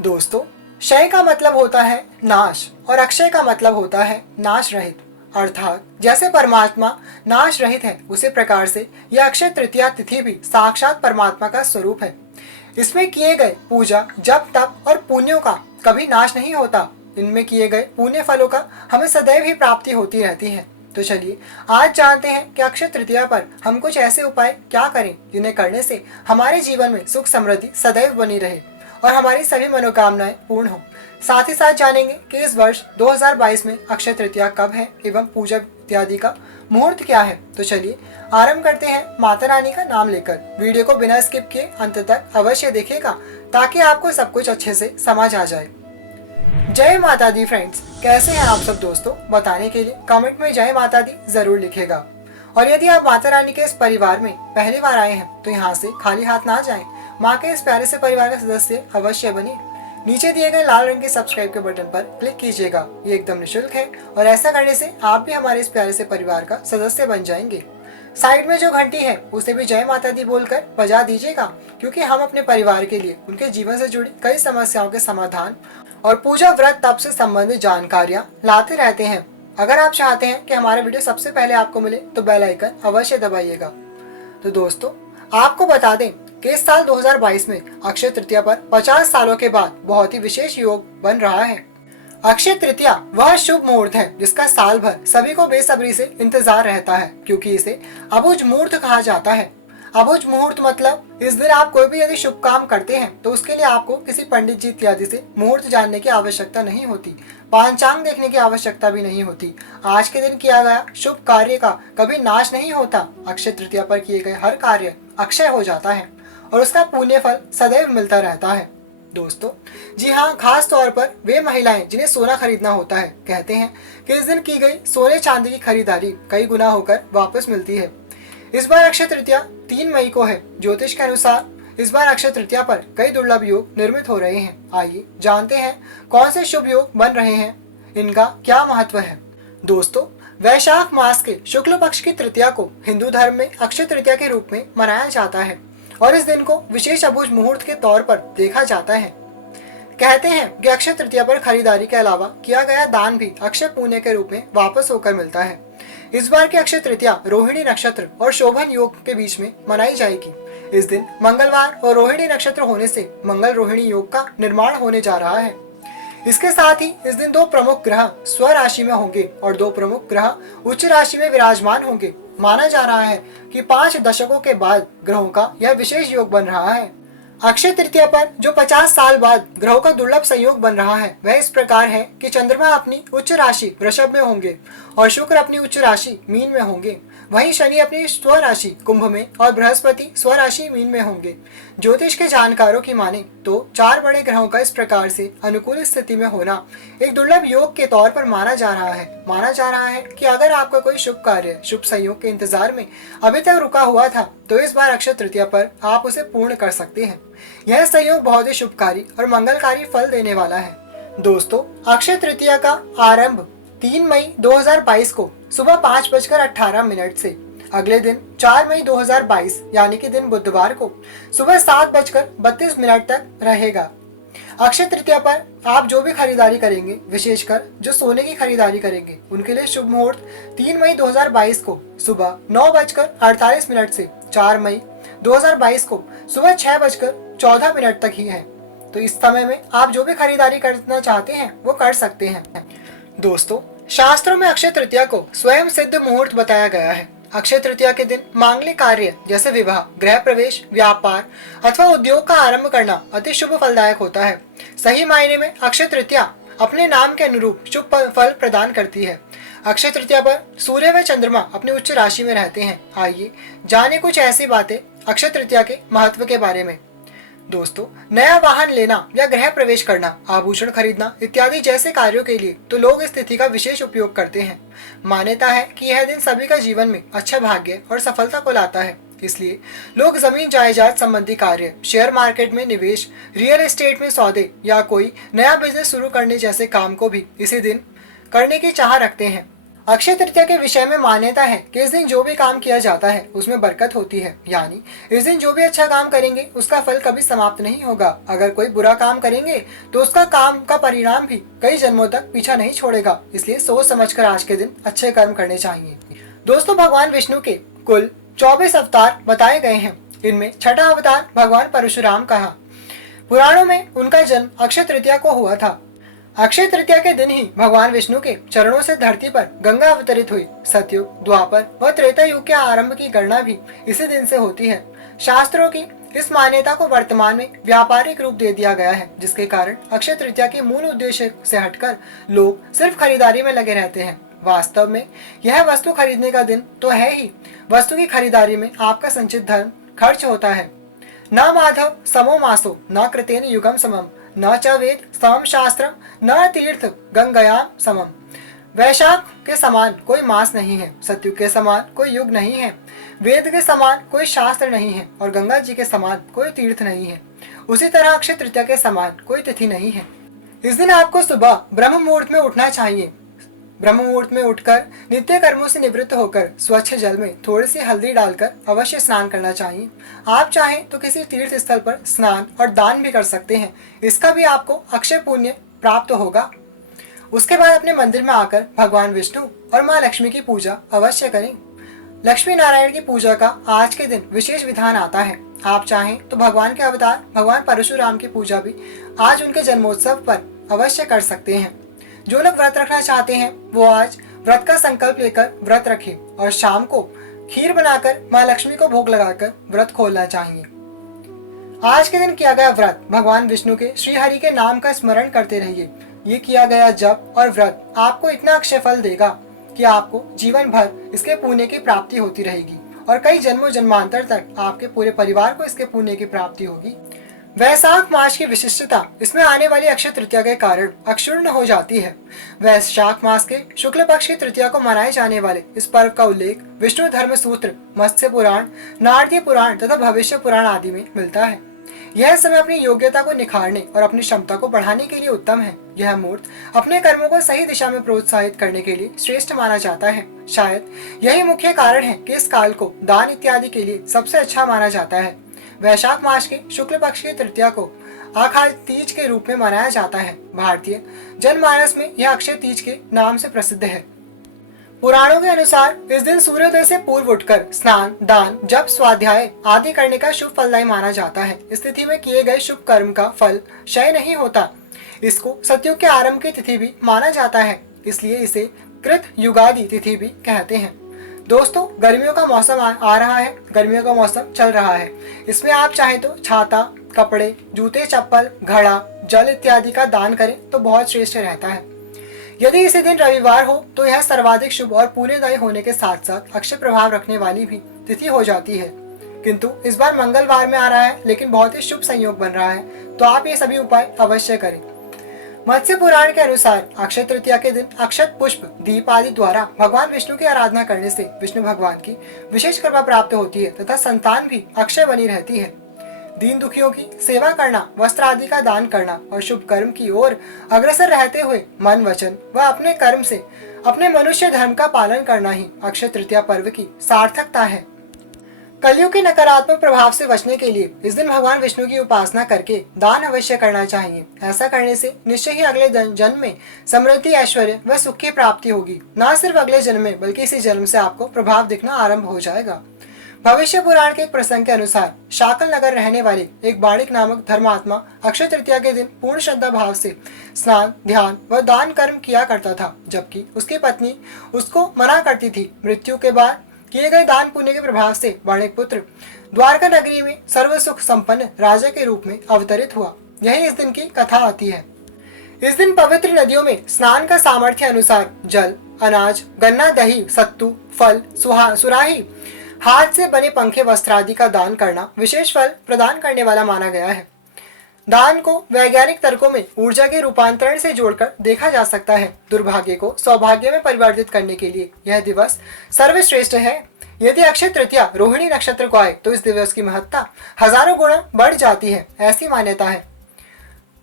दोस्तों, क्षय का मतलब होता है नाश और अक्षय का मतलब होता है नाश रहित। अर्थात जैसे परमात्मा नाश रहित है, उसी प्रकार से यह अक्षय तृतीया तिथि भी साक्षात परमात्मा का स्वरूप है। इसमें किए गए पूजा, जप, तप और पुण्यों का कभी नाश नहीं होता। इनमें किए गए पुण्य फलों का हमें सदैव ही प्राप्ति होती रहती है। तो चलिए आज जानते हैं कि अक्षय तृतीया पर हम कुछ ऐसे उपाय क्या करें जिन्हें करने से हमारे जीवन में सुख समृद्धि सदैव बनी रहे और हमारी सभी मनोकामनाएं पूर्ण हो। साथ ही साथ जानेंगे कि इस वर्ष 2022 में अक्षय तृतीया कब है एवं पूजा इत्यादि का मुहूर्त क्या है। तो चलिए आरंभ करते हैं माता रानी का नाम लेकर। वीडियो को बिना स्किप किए अंत तक अवश्य देखिएगा ताकि आपको सब कुछ अच्छे से समझ आ जाए। जय माता दी फ्रेंड्स, कैसे हैं आप सब दोस्तों? बताने के लिए कमेंट में जय माता दी जरूर लिखेगा। और यदि आप माता रानी के इस परिवार में पहली बार आए हैं तो यहाँ से खाली हाथ ना जाएं। माँ के इस प्यारे से परिवार का सदस्य अवश्य बने। नीचे दिए गए लाल रंग के सब्सक्राइब के बटन पर क्लिक कीजिएगा। ये एकदम निःशुल्क है और ऐसा करने से आप भी हमारे इस प्यारे से परिवार का सदस्य बन जाएंगे। साइड में जो घंटी है उसे भी जय माता दी बोलकर बजा दीजिएगा, क्योंकि हम अपने परिवार के लिए उनके जीवन से जुड़ी कई समस्याओं के समाधान और पूजा व्रत तप से संबंधित जानकारियाँ लाते रहते हैं। अगर आप चाहते हैं कि हमारा वीडियो सबसे पहले आपको मिले तो बेल आइकन अवश्य दबाइएगा। तो दोस्तों, आपको बता दें कि इस साल 2022 में अक्षय तृतीया पर 50 सालों के बाद बहुत ही विशेष योग बन रहा है। अक्षय तृतीया वह शुभ मुहूर्त है जिसका साल भर सभी को बेसब्री से इंतजार रहता है, क्योंकि इसे अबुझ मुहूर्त कहा जाता है। अबुझ मुहूर्त मतलब इस दिन आप कोई भी यदि शुभ काम करते हैं तो उसके लिए आपको किसी पंडित जी इत्यादि से मुहूर्त जानने की आवश्यकता नहीं होती, पांचांग देखने की आवश्यकता भी नहीं होती। आज के दिन किया गया शुभ कार्य का कभी नाश नहीं होता। अक्षय तृतीया पर किए गए हर कार्य अक्षय हो जाता है और उसका पुण्य फल सदैव मिलता रहता है। दोस्तों, जी हाँ, खास तौर पर वे महिलाएं जिन्हें सोना खरीदना होता है, कहते हैं कि इस दिन की गई सोने चांदी की खरीदारी कई गुना होकर वापस मिलती है। इस बार अक्षय तृतीया 3 मई को है। ज्योतिष के अनुसार इस बार अक्षय तृतीया पर कई दुर्लभ योग निर्मित हो रहे हैं। आइए जानते हैं कौन से शुभ योग बन रहे हैं, इनका क्या महत्व है। दोस्तों, वैशाख मास के शुक्ल पक्ष की तृतीया को हिंदू धर्म में अक्षय तृतीया के रूप में मनाया जाता है और इस दिन को विशेष अबुझ मुहूर्त के तौर पर देखा जाता है। कहते हैं कि अक्षय तृतीया पर खरीदारी के अलावा किया गया दान भी अक्षय पुण्य के रूप में वापस होकर मिलता है। इस बार की अक्षय तृतीया रोहिणी नक्षत्र और शोभन योग के बीच में मनाई जाएगी। इस दिन मंगलवार और रोहिणी नक्षत्र होने से मंगल रोहिणी योग का निर्माण होने जा रहा है। इसके साथ ही इस दिन 2 प्रमुख ग्रह स्व राशि में होंगे और 2 प्रमुख ग्रह उच्च राशि में विराजमान होंगे। माना जा रहा है कि 5 दशकों के बाद ग्रहों का यह विशेष योग बन रहा है। अक्षय तृतीया पर जो 50 साल बाद ग्रहों का दुर्लभ संयोग बन रहा है वह इस प्रकार है कि चंद्रमा अपनी उच्च राशि वृषभ में होंगे और शुक्र अपनी उच्च राशि मीन में होंगे। वहीं शनि अपनी स्व राशि कुंभ में और बृहस्पति स्व राशि मीन में होंगे। ज्योतिष के जानकारों की माने तो 4 बड़े ग्रहों का इस प्रकार से अनुकूल स्थिति में होना एक दुर्लभ योग के तौर पर माना जा रहा है। माना जा रहा है कि अगर आपका कोई शुभ कार्य शुभ संयोग के इंतजार में अभी तक रुका हुआ था तो इस बार अक्षय तृतीया पर आप उसे पूर्ण कर सकते हैं। यह संयोग बहुत ही शुभकारी और मंगलकारी फल देने वाला है। दोस्तों, अक्षय तृतीया का आरंभ 3 मई 2022 को सुबह 5:18 से अगले दिन 4 मई 2022 यानी कि दिन बुधवार को सुबह 7:32 तक रहेगा। अक्षय तृतीया पर आप जो भी खरीदारी करेंगे, विशेषकर जो सोने की खरीदारी करेंगे, उनके लिए शुभ मुहूर्त 3 मई 2022 को सुबह 9:48 से 4 मई 2022 को सुबह 6:14 तक ही है। तो इस समय में आप जो भी खरीदारी करना चाहते हैं वो कर सकते हैं। दोस्तों, शास्त्रों में अक्षय तृतीया को स्वयं सिद्ध मुहूर्त बताया गया है। अक्षय तृतीया के दिन मांगलिक कार्य जैसे विवाह, गृह प्रवेश, व्यापार अथवा उद्योग का आरंभ करना अति शुभ फलदायक होता है। सही मायने में अक्षय तृतीया अपने नाम के अनुरूप शुभ फल प्रदान करती है। अक्षय तृतीया पर सूर्य व चंद्रमा अपनी उच्च राशि में रहते हैं। आइए जाने कुछ ऐसी बातें अक्षय तृतीया के महत्व के बारे में। दोस्तों, नया वाहन लेना या गृह प्रवेश करना, आभूषण खरीदना इत्यादि जैसे कार्यों के लिए तो लोग इस तिथि का विशेष उपयोग करते हैं। मान्यता है कि यह दिन सभी का जीवन में अच्छा भाग्य और सफलता को लाता है। इसलिए लोग जमीन जायदाद संबंधी कार्य, शेयर मार्केट में निवेश, रियल एस्टेट में सौदे या कोई नया बिजनेस शुरू करने जैसे काम को भी इसी दिन करने की चाह रखते हैं। अक्षय तृतीया के विषय में मान्यता है कि इस दिन जो भी काम किया जाता है उसमें बरकत होती है, यानी इस दिन जो भी अच्छा काम करेंगे उसका फल कभी समाप्त नहीं होगा। अगर कोई बुरा काम करेंगे तो उसका काम का परिणाम भी कई जन्मों तक पीछा नहीं छोड़ेगा। इसलिए सोच समझकर आज के दिन अच्छे कर्म करने चाहिए। दोस्तों, भगवान विष्णु के कुल 24 अवतार बताए गए हैं। इनमें छठा अवतार भगवान परशुराम का है। पुराणों में उनका जन्म अक्षय तृतीया को हुआ था। अक्षय तृतीया के दिन ही भगवान विष्णु के चरणों से धरती पर गंगा अवतरित हुई। सतयुग, द्वापर व त्रेता युग के आरंभ की गणना भी इसी दिन से होती है। शास्त्रों की इस मान्यता को वर्तमान में व्यापारिक रूप दे दिया गया है, जिसके कारण अक्षय तृतीया के मूल उद्देश्य से हटकर लोग सिर्फ खरीदारी में लगे रहते हैं। वास्तव में यह वस्तु खरीदने का दिन तो है ही, वस्तु की खरीदारी में आपका संचित धन खर्च होता है। न माधव समो मासो न कृतेन युगम समम न च वेद समम शास्त्रम न तीर्थ गंगयाम समम। वैशाख के समान कोई मास नहीं है, सतयुग के समान कोई युग नहीं है, वेद के समान कोई शास्त्र नहीं है और गंगा जी के समान कोई तीर्थ नहीं है। उसी तरह अक्षय तृतीया के समान कोई तिथि नहीं है। इस दिन आपको सुबह ब्रह्म मुहूर्त में उठना चाहिए। ब्रह्म मुहूर्त में उठकर नित्य कर्मों से निवृत्त होकर स्वच्छ जल में थोड़ी सी हल्दी डालकर अवश्य स्नान करना चाहिए। आप चाहें तो किसी तीर्थ स्थल पर स्नान और दान भी कर सकते हैं। इसका भी आपको अक्षय पुण्य प्राप्त होगा। उसके बाद अपने मंदिर में आकर भगवान विष्णु और माँ लक्ष्मी की पूजा अवश्य करें। लक्ष्मी नारायण की पूजा का आज के दिन विशेष विधान आता है। आप चाहें तो भगवान के अवतार भगवान परशुराम की पूजा भी आज उनके जन्मोत्सव पर अवश्य कर सकते हैं। जो लोग व्रत रखना चाहते हैं वो आज व्रत का संकल्प लेकर व्रत रखें और शाम को खीर बनाकर माँ लक्ष्मी को भोग लगाकर व्रत खोलना चाहिए। आज के दिन किया गया व्रत भगवान विष्णु के श्री हरि के नाम का स्मरण करते रहिए। ये किया गया जप और व्रत आपको इतना अक्षय फल देगा कि आपको जीवन भर इसके पुण्य की प्राप्ति होती रहेगी और कई जन्मों जन्मांतर तक आपके पूरे परिवार को इसके पुण्य की प्राप्ति होगी। वैशाख मास की विशिष्टता इसमें आने वाली अक्षय तृतीया के कारण अक्षुण्ण हो जाती है। वैशाख मास के शुक्ल पक्ष की तृतीया को मनाए जाने वाले इस पर्व का उल्लेख विष्णु धर्म सूत्र, मत्स्य पुराण, नारदीय पुराण तथा भविष्य पुराण आदि में मिलता है। यह समय अपनी योग्यता को निखारने और अपनी क्षमता को बढ़ाने के लिए उत्तम है। यह मुहूर्त अपने कर्मों को सही दिशा में प्रोत्साहित करने के लिए श्रेष्ठ माना जाता है। शायद यही मुख्य कारण है कि इस काल को दान इत्यादि के लिए सबसे अच्छा माना जाता है। वैशाख मास के शुक्ल पक्ष की तृतीया को आखाज तीज के रूप में मनाया जाता है। भारतीय जनमानस में यह अक्षय तीज के नाम से प्रसिद्ध है। पुराणों के अनुसार इस दिन सूर्योदय से पूर्व उठकर स्नान, दान, जप, स्वाध्याय आदि करने का शुभ फलदायी माना जाता है। इस तिथि में किए गए शुभ कर्म का फल क्षय नहीं होता। इसको सतयुग के आरंभ की तिथि भी माना जाता है, इसलिए इसे कृत युगादि तिथि भी कहते हैं। दोस्तों, गर्मियों का मौसम आ रहा है, गर्मियों का मौसम चल रहा है। इसमें आप चाहें तो छाता, कपड़े, जूते, चप्पल, घड़ा, जल इत्यादि का दान करें तो बहुत श्रेष्ठ रहता है। यदि इसी दिन रविवार हो तो यह सर्वाधिक शुभ और पुण्यदायी होने के साथ साथ अक्षय प्रभाव रखने वाली भी तिथि हो जाती है। किंतु इस बार मंगलवार में आ रहा है, लेकिन बहुत ही शुभ संयोग बन रहा है, तो आप ये सभी उपाय अवश्य करें। मत्स्य पुराण के अनुसार अक्षय तृतीया के दिन अक्षत, पुष्प, दीप आदि द्वारा भगवान विष्णु की आराधना करने से विष्णु भगवान की विशेष कृपा प्राप्त होती है तथा संतान भी अक्षय बनी रहती है। दीन दुखियों की सेवा करना, वस्त्र आदि का दान करना और शुभ कर्म की ओर अग्रसर रहते हुए मन, वचन व अपने कर्म से अपने मनुष्य धर्म का पालन करना ही अक्षय तृतीया पर्व की सार्थकता है। कलयुग के नकारात्मक प्रभाव से बचने के लिए इस दिन भगवान विष्णु की उपासना करके दान अवश्य करना चाहिए। ऐसा करने से निश्चय ही अगले जन्म में समृद्धि, ऐश्वर्य व सुख की प्राप्ति होगी। न सिर्फ अगले जन्म में बल्कि इसी जन्म से आपको प्रभाव दिखना आरंभ हो जाएगा। भविष्य पुराण के एक प्रसंग के अनुसार शाकल नगर रहने वाले एक बाणिक नामक धर्मात्मा अक्षय तृतीया के दिन पूर्ण श्रद्धा भाव से स्नान, ध्यान व दान कर्म किया करता था, जबकि उसकी पत्नी उसको मना करती थी। मृत्यु के बाद किए गए दान पुण्य के प्रभाव से बाणिक पुत्र द्वारका नगरी में सर्व सुख संपन्न राजा के रूप में अवतरित हुआ। यही इस दिन की कथा आती है। इस दिन पवित्र नदियों में स्नान का सामर्थ्य अनुसार जल, अनाज, गन्ना, दही, सत्तू, फल, सुराही, हाथ से बने पंखे, वस्त्र आदि का दान करना विशेष फल प्रदान करने वाला माना गया है। दान को वैज्ञानिक तर्कों में ऊर्जा के रूपांतरण से जोड़कर देखा जा सकता है। दुर्भाग्य को सौभाग्य में परिवर्तित करने के लिए यह दिवस सर्वश्रेष्ठ है। यदि अक्षय तृतीया रोहिणी नक्षत्र को आए तो इस दिवस की महत्ता हजारों गुना बढ़ जाती है, ऐसी मान्यता है।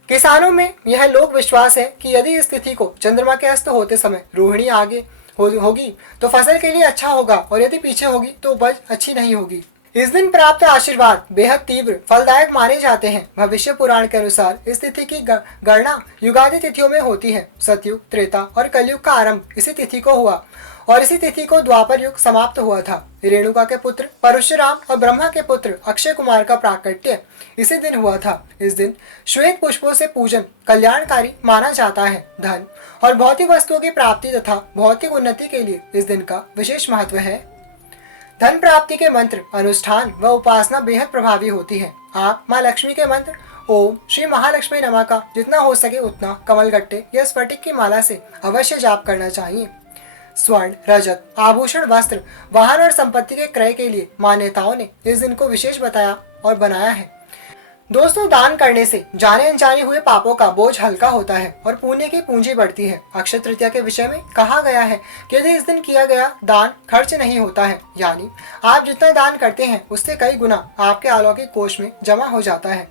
किसानों में यह लोक विश्वास है कि यदि इस तिथि को चंद्रमा के अस्त होते समय रोहिणी आगे होगी तो फसल के लिए अच्छा होगा और यदि पीछे होगी तो उपज अच्छी नहीं होगी। इस दिन प्राप्त आशीर्वाद बेहद तीव्र फलदायक माने जाते हैं। भविष्य पुराण के अनुसार इस तिथि की गणना युगादि तिथियों में होती है। सतयुग, त्रेता और कलयुग का आरंभ इसी तिथि को हुआ और इसी तिथि को द्वापर युग समाप्त हुआ था। रेणुका के पुत्र परशुराम और ब्रह्मा के पुत्र अक्षय कुमार का प्राकट्य इसी दिन हुआ था। इस दिन श्वेत पुष्पों से पूजन कल्याणकारी माना जाता है। धन और भौतिक वस्तुओं की प्राप्ति तथा भौतिक उन्नति के लिए इस दिन का विशेष महत्व है। धन प्राप्ति के मंत्र, अनुष्ठान व उपासना बेहद प्रभावी होती है। आप माँ लक्ष्मी के मंत्र ओम श्री महालक्ष्मी नमः का जितना हो सके उतना कमलगट्टे या स्फटिक की माला से अवश्य जाप करना चाहिए। स्वर्ण, रजत, आभूषण, वस्त्र, वाहन और संपत्ति के क्रय के लिए मान्यताओं ने इस दिन को विशेष बताया और बनाया है। दोस्तों, दान करने से जाने अनजाने हुए पापों का बोझ हल्का होता है और पुण्य की पूंजी बढ़ती है। अक्षय तृतीया के विषय में कहा गया है कि यदि इस दिन किया गया दान खर्च नहीं होता है, यानी आप जितना दान करते हैं उससे कई गुना आपके अलौकिक कोष में जमा हो जाता है।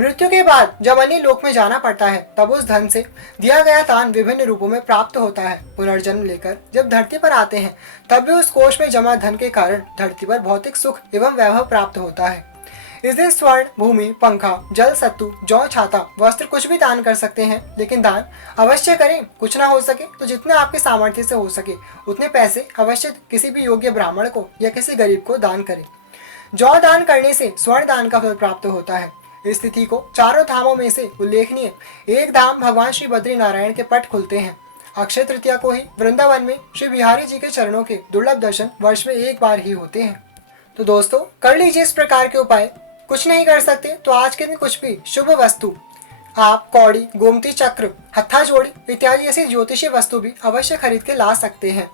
मृत्यु के बाद जब अन्य लोक में जाना पड़ता है तब उस धन से दिया गया दान विभिन्न रूपों में प्राप्त होता है। पुनर्जन्म लेकर जब धरती पर आते हैं तब भी उस कोष में जमा धन के कारण धरती पर भौतिक सुख एवं वैभव प्राप्त होता है। इस दिन स्वर्ण, भूमि, पंखा, जल, सत्तू, जौ, छाता, वस्त्र कुछ भी दान कर सकते हैं, लेकिन दान अवश्य करें। कुछ ना हो सके तो जितना आपके सामर्थ्य से हो सके उतने पैसे अवश्य किसी भी योग्य ब्राह्मण को या किसी गरीब को दान करें। जौ दान करने से स्वर्ण दान का फल प्राप्त होता है। इस तिथि को चारों धामों में से उल्लेखनीय एक धाम भगवान श्री बद्री नारायण के पट खुलते हैं। अक्षय तृतीया को ही वृंदावन में श्री बिहारी जी के चरणों के दुर्लभ दर्शन वर्ष में एक बार ही होते हैं। तो दोस्तों, कर लीजिए इस प्रकार के उपाय। कुछ नहीं कर सकते तो आज के दिन कुछ भी शुभ वस्तु, आप कौड़ी, गोमती चक्र, हत्था जोड़ी इत्यादि ऐसी ज्योतिषीय वस्तु भी अवश्य खरीद के ला सकते हैं।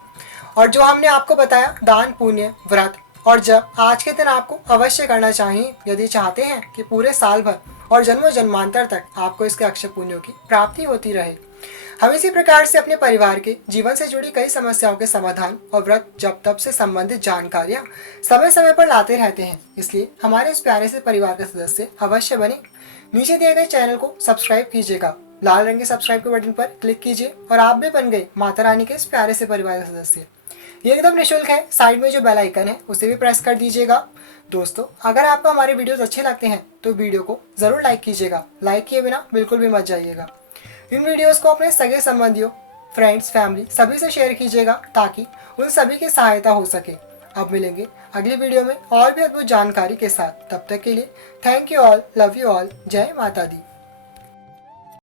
और जो हमने आपको बताया दान, पुण्य, व्रत और जब आज के दिन आपको अवश्य करना चाहिए यदि चाहते हैं कि पूरे साल भर और जन्मों जन्मांतर तक आपको इसके अक्षय पुण्यों की प्राप्ति होती रहे। हम इसी प्रकार से अपने परिवार के जीवन से जुड़ी कई समस्याओं के समाधान और व्रत जप तप से संबंधित जानकारियां समय समय पर लाते रहते हैं। इसलिए हमारे इस प्यारे से परिवार के सदस्य अवश्य बने। नीचे दिए गए चैनल को सब्सक्राइब कीजिएगा, लाल रंग के सब्सक्राइब के बटन पर क्लिक कीजिए और आप भी बन गए माता रानी के इस प्यारे से परिवार के सदस्य। ये एकदम निःशुल्क है। साइड में जो बेल आइकन है उसे भी प्रेस कर दीजिएगा। दोस्तों, अगर आपको हमारे वीडियोस अच्छे लगते हैं तो वीडियो को जरूर लाइक कीजिएगा। लाइक किए बिना बिल्कुल भी मत जाइएगा। इन वीडियोस को अपने सगे संबंधियों, फ्रेंड्स, फैमिली सभी से शेयर कीजिएगा ताकि उन सभी की सहायता हो सके। अब मिलेंगे अगली वीडियो में और भी अद्भुत जानकारी के साथ। तब तक के लिए thank you all, love you all, जय माता दी।